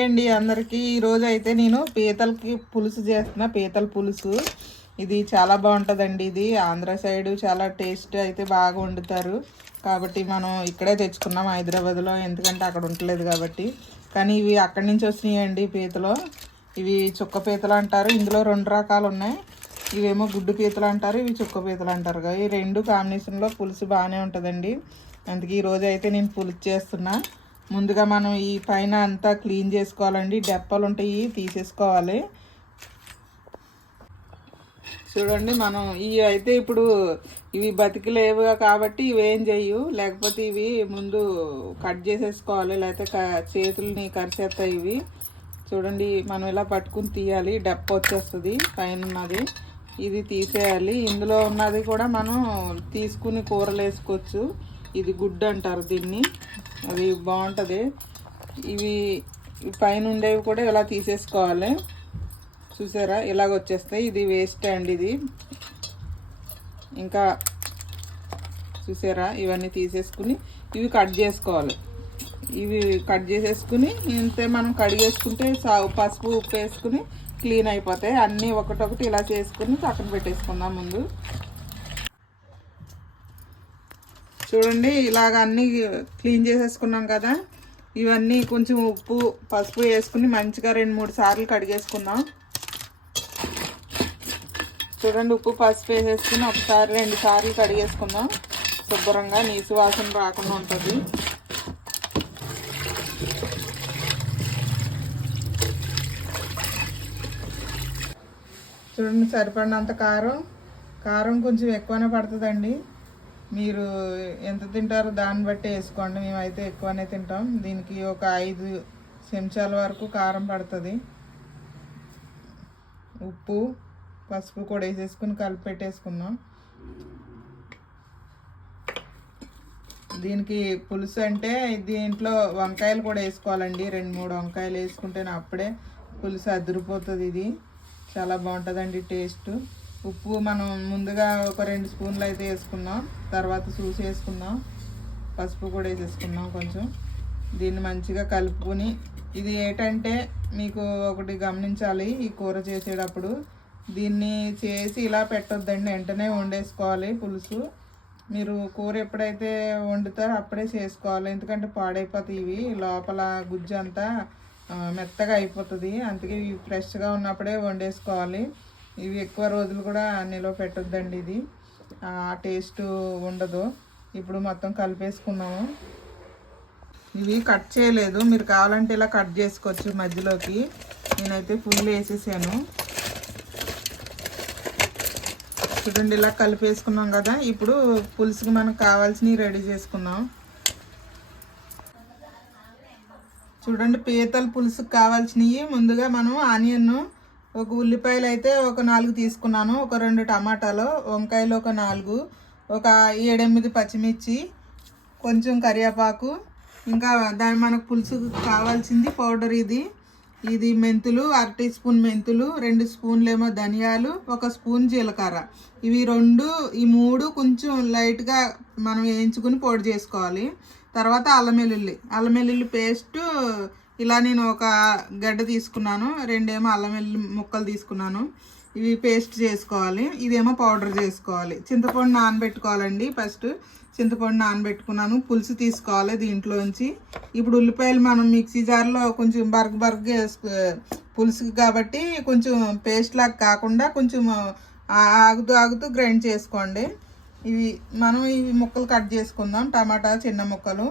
Hi అండి అందరికీ. ఈరోజు అయితే నేను పీతలకి పులుసు చేస్తున్నా. పీతల పులుసు ఇది చాలా బాగుంటుందండి. ఇది ఆంధ్ర సైడు చాలా టేస్ట్ అయితే బాగా వండుతారు. కాబట్టి మనం ఇక్కడే తెచ్చుకున్నాం హైదరాబాద్లో, ఎందుకంటే అక్కడ ఉండలేదు కాబట్టి. కానీ ఇవి అక్కడి నుంచి వచ్చినాయండి పీతలు. ఇవి చుక్క పీతలు అంటారు. ఇందులో 2 రకాలు ఉన్నాయి. ఇవేమో గుడ్డు పీతలు అంటారు, ఇవి చుక్క పీతలు అంటారు. ఈ 2 కాంబినేషన్లో పులుసు బాగానే ఉంటుందండి. అందుకే ఈరోజు అయితే నేను పులుసు చేస్తున్నా. ముందుగా మనం ఈ పైన అంతా క్లీన్ చేసుకోవాలండి. డెప్పలు ఉంటాయి, తీసేసుకోవాలి. చూడండి, మనం ఇవి అయితే ఇప్పుడు ఇవి బతికిలేవు కాబట్టి ఇవేం చెయ్యు, లేకపోతే ఇవి ముందు కట్ చేసేసుకోవాలి, లేకపోతే చేతుల్ని కరిచేస్తాయి ఇవి. చూడండి, మనం ఇలా పట్టుకుని తీయాలి. డెప్ప వచ్చేస్తుంది పైన ఉన్నది, ఇది తీసేయాలి. ఇందులో ఉన్నది కూడా మనం తీసుకుని కూరలు వేసుకోవచ్చు. ఇది గుడ్డు అంటారు దీన్ని, అది బాగుంటుంది. ఇవి పైన ఉండేవి కూడా ఇలా తీసేసుకోవాలి. చూసారా, ఇలాగ వచ్చేస్తాయి. ఇది వేస్ట్ అండి ఇది. ఇంకా చూసారా, ఇవన్నీ తీసేసుకుని ఇవి కట్ చేసుకోవాలి. ఇవి కట్ చేసేసుకుని ఇంతే మనం కడిగేసుకుంటే పసుపు ఉప్పు వేసుకుని క్లీన్ అయిపోతాయి. అన్నీ ఒకటొకటి ఇలా చేసుకుని పక్కన పెట్టేసుకుందాం ముందు. చూడండి, ఇలాగ అన్నీ క్లీన్ చేసేసుకున్నాం కదా. ఇవన్నీ కొంచెం ఉప్పు పసుపు వేసుకుని మంచిగా 2-3 సార్లు కడిగేసుకుందాం. చూడండి, ఉప్పు పసుపు వేసేసుకుని 1-2 సార్లు కడిగేసుకుందాం. శుభ్రంగా నీసు వాసన రాకుండా ఉంటుంది. చూడండి, సరిపడినంత కారం కొంచెం ఎక్కువనే పడుతుందండి. మీరు ఎంత తింటారో దాన్ని బట్టి వేసుకోండి. మేమైతే ఎక్కువనే తింటాం. దీనికి ఒక 5 చెంచాల వరకు కారం పడుతుంది. ఉప్పు పసుపు కూడా వేసేసుకుని కలిపి పెట్టేసుకుందాం. దీనికి పులుసు అంటే దీంట్లో వంకాయలు కూడా వేసుకోవాలండి. 2-3 వంకాయలు వేసుకుంటేనే అప్పుడే పులుసు అదిరిపోతుంది. ఇది చాలా బాగుంటుందండి టేస్ట్. ఉప్పు మనం ముందుగా ఒక 2 స్పూన్లు అయితే వేసుకున్నాం, తర్వాత చూసి వేసుకున్నాం. పసుపు కూడా వేసేసుకున్నాం కొంచెం. దీన్ని మంచిగా కలుపుకొని, ఇది ఏంటంటే మీకు ఒకటి గమనించాలి, ఈ కూర చేసేటప్పుడు దీన్ని చేసి ఇలా పెట్టొద్దండి, వెంటనే వండేసుకోవాలి పులుసు. మీరు కూర ఎప్పుడైతే వండుతారో అప్పుడే చేసుకోవాలి, ఎందుకంటే పాడైపోతాయి. ఇవి లోపల గుజ్జు అంతా మెత్తగా అయిపోతుంది. అందుకే ఇవి ఫ్రెష్గా ఉన్నప్పుడే వండేసుకోవాలి. ఇవి ఎక్కువ రోజులు కూడా నిల్వ పెట్టొద్దండి, ఇది టేస్ట్ ఉండదు. ఇప్పుడు మొత్తం కలిపేసుకున్నాము. ఇవి కట్ చేయలేదు, మీరు కావాలంటే ఇలా కట్ చేసుకోవచ్చు మధ్యలోకి. నేనైతే ఫుల్ వేసేసాను. చూడండి, ఇలా కలిపేసుకున్నాం కదా. ఇప్పుడు పులుసుకి మనకు కావాల్సినవి రెడీ చేసుకుందాం. చూడండి, పీతల పులుసుకి కావాల్సినవి ముందుగా మనం ఆనియన్, ఒక ఉల్లిపాయలు అయితే ఒక 4 తీసుకున్నాను, ఒక 2 టమాటాలు, వంకాయలు ఒక 4, ఒక 7-8 పచ్చిమిర్చి, కొంచెం కరివేపాకు, ఇంకా మనకు పులుసుకు కావాల్సింది పౌడర్. ఇది మెంతులు, 1/2 టీ స్పూన్ మెంతులు, 2 స్పూన్లు ఏమో ధనియాలు, 1 స్పూన్ జీలకర్ర. ఇవి 2 ఈ 3 కొంచెం లైట్గా మనం వేయించుకుని పొడి చేసుకోవాలి. తర్వాత అల్లం వెల్లుల్లి పేస్ట్. ఇలా నేను ఒక గడ్డ తీసుకున్నాను, 2 ఏమో అల్లం వెల్లుల్లి ముక్కలు తీసుకున్నాను. ఇవి పేస్ట్ చేసుకోవాలి. ఇదేమో పౌడర్ చేసుకోవాలి. చింతపండు నానబెట్టుకోవాలండి. ఫస్ట్ చింతపండు నానబెట్టుకున్నాను. పులుసు తీసుకోవాలి దీంట్లోంచి. ఇప్పుడు ఉల్లిపాయలు మనం మిక్సీ జార్లో కొంచెం బరగ పులుసుకి కాబట్టి కొంచెం పేస్ట్ లాగా కాకుండా కొంచెం ఆగుతూ గ్రైండ్ చేసుకోండి. ఇవి ముక్కలు కట్ చేసుకుందాం. టమాటా చిన్న ముక్కలు.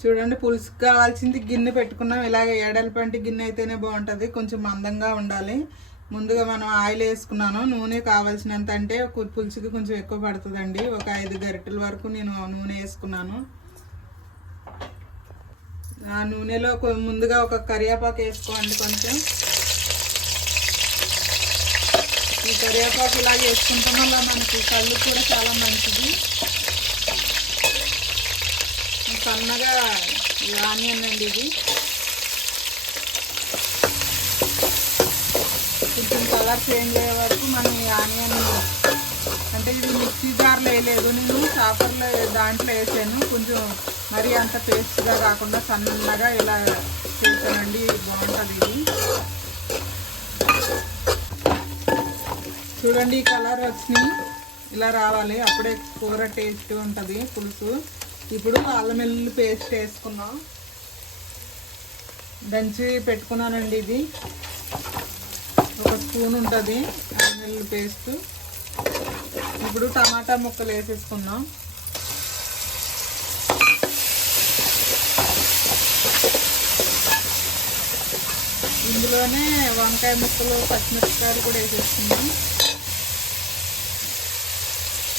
చూడండి, పులుసుకి కావాల్సింది గిన్నె పెట్టుకున్నాం. ఇలాగ ఎడల్పంటి గిన్నె అయితేనే బాగుంటుంది, కొంచెం మందంగా ఉండాలి. ముందుగా మనం ఆయిల్ వేసుకున్నాను. నూనె కావాల్సినంత, అంటే పులుసుకి కొంచెం ఎక్కువ పడుతుందండి. ఒక 5 గరిటెల వరకు నేను నూనె వేసుకున్నాను. ఆ నూనెలో ముందుగా ఒక కరివేపాకు వేసుకోండి కొంచెం. ఈ కరివేపాకు ఇలా వేసుకుంటాం వల్ల మనకి కళ్ళు కూడా చాలా మంచిది. సన్నగా ఆనియన్ అండి, ఇది కొంచెం కలర్ చేంజ్ అయ్యే వరకు మనం ఈ ఆనియన్, అంటే ఇది మిక్సీ జార్లో వేయలేదు, నేను చాపర్లో దాంట్లో వేసాను. కొంచెం మరి అంత పేస్ట్గా కాకుండా సన్నగా ఇలా చేశానండి. బాగుంటుంది ఇది. చూడండి, ఈ కలర్ వచ్చినాయి, ఇలా రావాలి, అప్పుడే కూర టేస్ట్ ఉంటుంది పులుసు. ఇప్పుడు అల్లం వెల్లుల్లి పేస్ట్ వేసుకున్నాం. దంచి పెట్టుకున్నానండి. ఇది 1 స్పూన్ ఉంటుంది అల్లం వెల్లుల్లి పేస్ట్. ఇప్పుడు టమాటా ముక్కలు వేసేసుకున్నాం. ఇందులోనే వంకాయ ముక్కలు, పచ్చిమిరపకాయలు కూడా వేసేసుకున్నాం.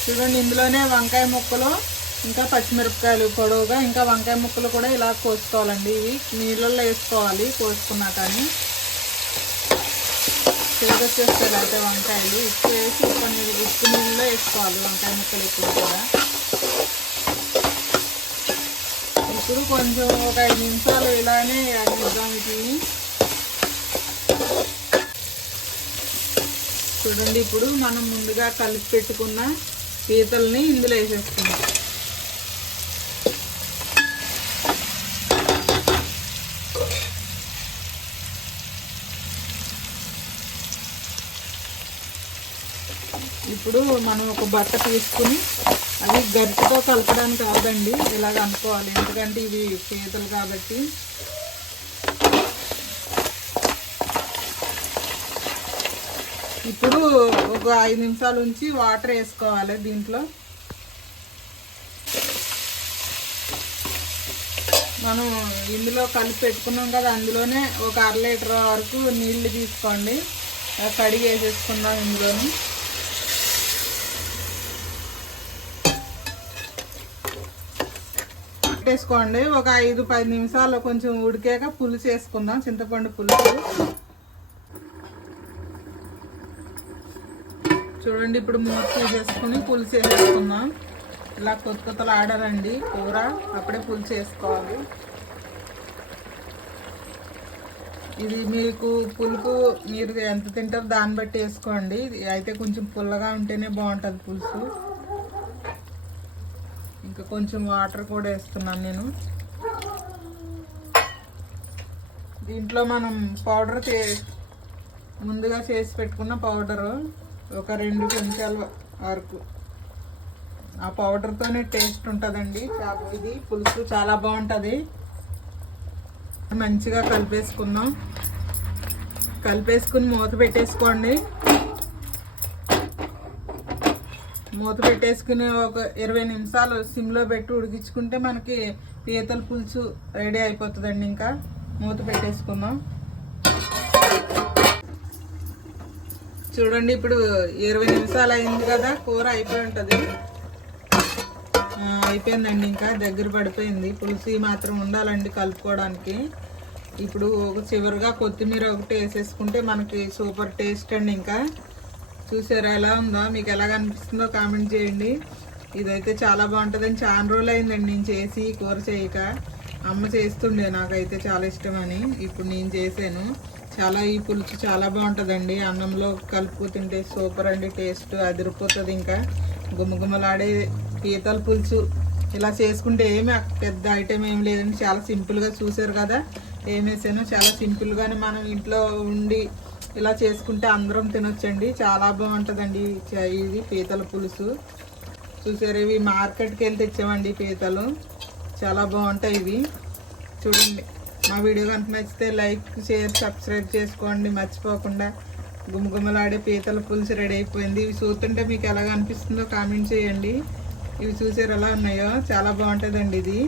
చూడండి, ఇందులోనే వంకాయ ముక్కలు ఇంకా పచ్చిమిరపకాయలు పొడవుగా, ఇంకా వంకాయ ముక్కలు కూడా ఇలా కోసుకోవాలండి. ఇవి నీళ్ళల్లో వేసుకోవాలి కోసుకున్నా, కానీ చేసేస్తాయి అయితే వంకాయలు. ఉప్పు వేసి ఉప్పు నీళ్ళలో వేసుకోవాలి వంకాయ ముక్కలు ఇప్పుడు కూడా. ఇప్పుడు కొంచెం ఒక 5 నిమిషాలు ఇలానే అడిగిద్దాం వీటిని. చూడండి, ఇప్పుడు మనం ముందుగా కలిపి పెట్టుకున్న పీతల్ని ఇందులో వేసేస్తున్నాం. ఇప్పుడు మనం ఒక బట్ట తీసుకుని, అది గరిటెతో కలపడానికి కాదండి, ఇలాగ అనుకోవాలి, ఎందుకంటే ఇవి పీతలు కాబట్టి. ఇప్పుడు ఒక 5 నిమిషాలు ఉంచి వాటర్ వేసుకోవాలి దీంట్లో. మనం ఇందులో కలిపి పెట్టుకున్నాం కదా, అందులోనే ఒక 1/2 లీటర్ వరకు నీళ్లు తీసుకోండి, కడిగి వేసేసుకుందాం ఇందులోని. పెట్టేసుకోండి. ఒక 5-10 నిమిషాలు కొంచెం ఉడికాక పులుసు వేసుకుందాం, చింతపండు పులుసు. చూడండి, ఇప్పుడు మూత తీసేసుకుని పులుసు వేసేసుకుందాం. ఇలా కొత్తలు ఆడాలండి కూర, అప్పుడే పులుసు వేసుకోవాలి. ఇది మీకు పులుపు మీరు ఎంత తింటారో దాన్ని బట్టి వేసుకోండి. అయితే కొంచెం పుల్లగా ఉంటేనే బాగుంటుంది పులుసు. ఇంకా కొంచెం వాటర్ కూడా వేస్తున్నాను నేను. దీంట్లో మనం పౌడర్ ముందుగా చేసి పెట్టుకున్న పౌడరు ఒక 2 చెంచాల వరకు, ఆ పౌడర్తోనే టేస్ట్ ఉంటుందండి. ఇది పులుసు చాలా బాగుంటుంది. మంచిగా కలిపేసుకుందాం. కలిపేసుకుని మూత పెట్టేసుకోండి. మూత పెట్టేసుకుని ఒక 20 నిమిషాలు సిమ్లో పెట్టి ఉడికించుకుంటే మనకి పీతల పులుసు రెడీ అయిపోతుందండి. ఇంకా మూత పెట్టేసుకుందాం. చూడండి, ఇప్పుడు 20 నిమిషాలు అయింది కదా, కూర అయిపోయి ఉంటుంది. అయిపోయిందండి, ఇంకా దగ్గర పడిపోయింది. పులుసు మాత్రం ఉండాలండి కలుపుకోవడానికి. ఇప్పుడు చివరిగా కొత్తిమీర ఒకటి వేసేసుకుంటే మనకి సూపర్ టేస్ట్ అండి. ఇంకా చూసారా ఎలా ఉందో, మీకు ఎలా అనిపిస్తుందో కామెంట్ చేయండి. ఇదైతే చాలా బాగుంటుందని చాలా రోజులు అయిందండి నేను చేసి కూర చేయక. అమ్మ చేస్తుండే, నాకైతే చాలా ఇష్టమని. ఇప్పుడు నేను చేశాను. ఈ పులుసు చాలా బాగుంటుందండి. అన్నంలో కలుపు తింటే సూపర్ అండి, టేస్ట్ అదిరిపోతుంది. ఇంకా గుమ్మగుమ్మలాడే పీతల పులుసు ఇలా చేసుకుంటే ఏమి పెద్ద ఐటెం ఏం లేదండి, చాలా సింపుల్గా. చూసారు కదా ఏం వేసానో, చాలా సింపుల్గానే మనం ఇంట్లో ఉండి ఇలా చేసుకుంటే అందరం తినొచ్చండి. చాలా బాగుంటుందండి ఇది పీతల పులుసు. చూసారు, ఇవి మార్కెట్కి వెళ్ళి తెచ్చామండి పీతలు, చాలా బాగుంటాయి ఇవి. చూడండి, మా వీడియో కనుక నచ్చితే లైక్, షేర్, సబ్స్క్రైబ్ చేసుకోండి మర్చిపోకుండా. గుమ్మగుమ్మలాడే పీతల పులుసు రెడీ అయిపోయింది. ఇవి చూస్తుంటే మీకు ఎలాగ అనిపిస్తుందో కామెంట్ చేయండి. ఇవి చూసారు ఎలా ఉన్నాయో, చాలా బాగుంటుందండి ఇది.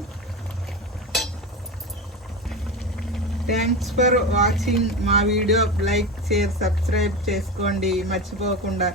థ్యాంక్స్ ఫర్ వాచింగ్ మా వీడియో. లైక్, షేర్, సబ్స్క్రైబ్ చేసుకోండి మర్చిపోకుండా.